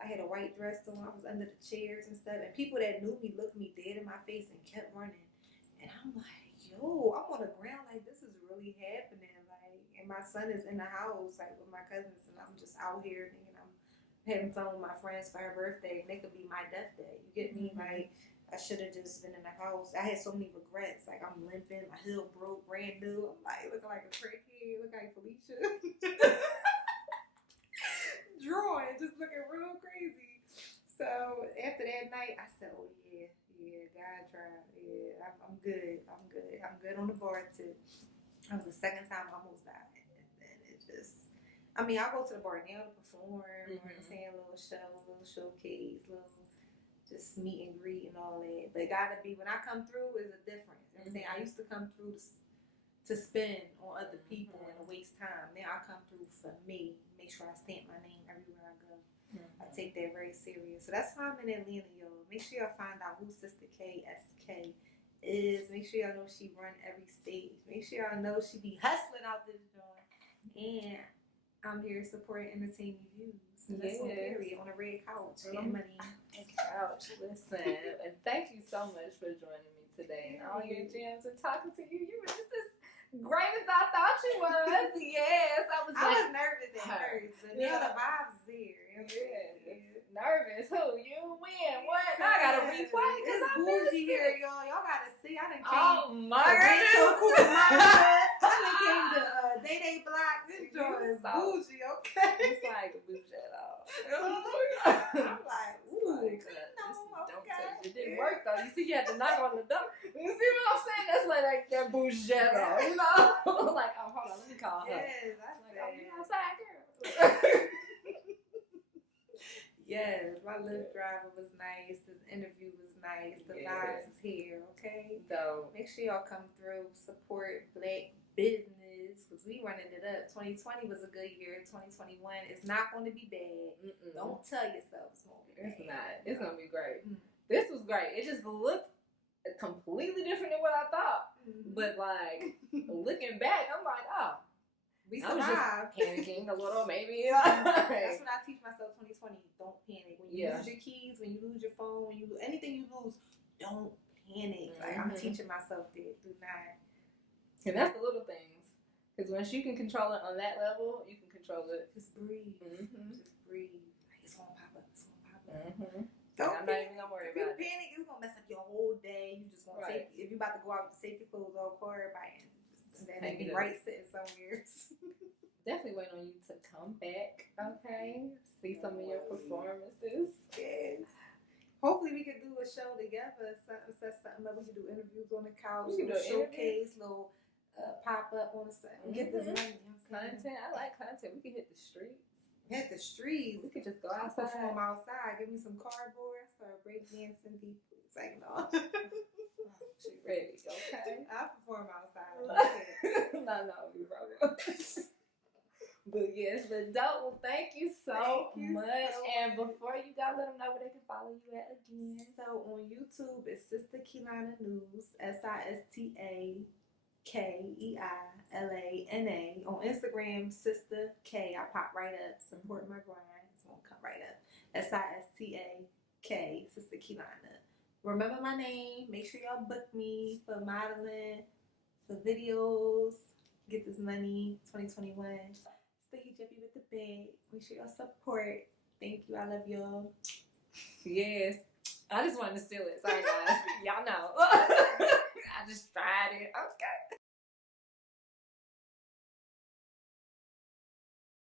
I had a white dress on. I was under the chairs and stuff. And people that knew me looked me dead in my face and kept running. And I'm like, yo, I'm on the ground. Like, this is really happening. Like, and my son is in the house, like, with my cousins, and I'm just out here thinking I'm having fun with my friends for her birthday, and it could be my death day. You get me? Like, I should have just been in the house. I had so many regrets. Like, I'm limping, my heel broke, brand new. I'm like looking like a crackhead, looking like Felicia. Drawing, just looking real crazy. So after that night, I said, oh yeah, God tried. Yeah, I'm good. I'm good on the bar too. That was the second time I almost died. And then it just, I mean, I go to the bar now to perform, you know what I'm saying, a little show, a little showcase, little just meet and greet and all that. But it gotta be, when I come through, is a difference. You know what I'm saying? I used to come through to spend on other people and to waste time. Now I come through for me, make sure I stamp my name everywhere I go. I take that very serious. So that's why I'm in Atlanta, y'all. Make sure y'all find out who Sista KSK is. Make sure y'all know she run every stage. Make sure y'all know she be hustling out this joint. And I'm here supporting EntertainME Viewz. And that's on period, on a red couch, getting money. Couch, listen. And thank you so much for joining me today and all your gems and talking to you. You were just as great as I thought you was. Yes. I was nervous at first, but now the vibes is there. Nervous. Who? You win. What? Now I gotta replay. It's bougie here, y'all. Y'all gotta see. I done came. Oh my God. I done came to Day Block. This joint is bougie, okay? It's like bougie at all. I'm like, ooh. Like, it didn't work though. You see, you had to knock on the door. You see what I'm saying? That's like that bougie at all. You know? Like, oh, hold on. Let me call her. Yes, I like, oh, you outside, girl. Yes, my Lyft driver was nice. This interview was nice. The vibes is here, okay? So make sure y'all come through, support Black business, because we running it up. 2020 was a good year. 2021 is not going to be bad. Don't tell yourself it's going to be bad. It's not. It's going to be great. This was great. It just looked completely different than what I thought. But like, looking back, I'm like, oh. I was just panicking a little, maybe. That's what I teach myself 2020. Don't panic. When you lose your keys, when you lose your phone, when you lose anything you lose, don't panic. Like, I'm teaching myself that. Do not. And that's the little things. Because once you can control it on that level, you can control it. Just breathe. Just breathe. Like, it's going to pop up. It's going to pop up. I'm not even going to worry about it. If you panic, it's going to mess up your whole day. You just going to take, if you're about to go out with the safety clothes, all call everybody. And then be right sitting somewhere. Definitely waiting on you to come back, okay? See some of your performances. Yes. Hopefully we could do a show together. Set something up. We could do interviews on the couch. We could do a showcase, little pop up on the side. Get this money. Content. I like content. We could hit the streets. Hit the streets. We could just go outside. Perform outside. Give me some cardboard. Start break dancing. People. It's like, no. She ready, okay? I perform outside. No, you probably. But yes, but dope. Well, thank you so much. And before you go, let them know where they can follow you at again. So on YouTube, it's Sista Keilana News, Sista Keilana. On Instagram, Sista K. I pop right up. Support my grind. It's gonna come right up. Sista K. Sista Keilana. Remember my name. Make sure y'all book me for modeling, for videos. Get this money. 2021. Stay jippy with the bag. Make sure y'all support. Thank you. I love y'all. Yes. I just wanted to steal it. Sorry, guys. Y'all know.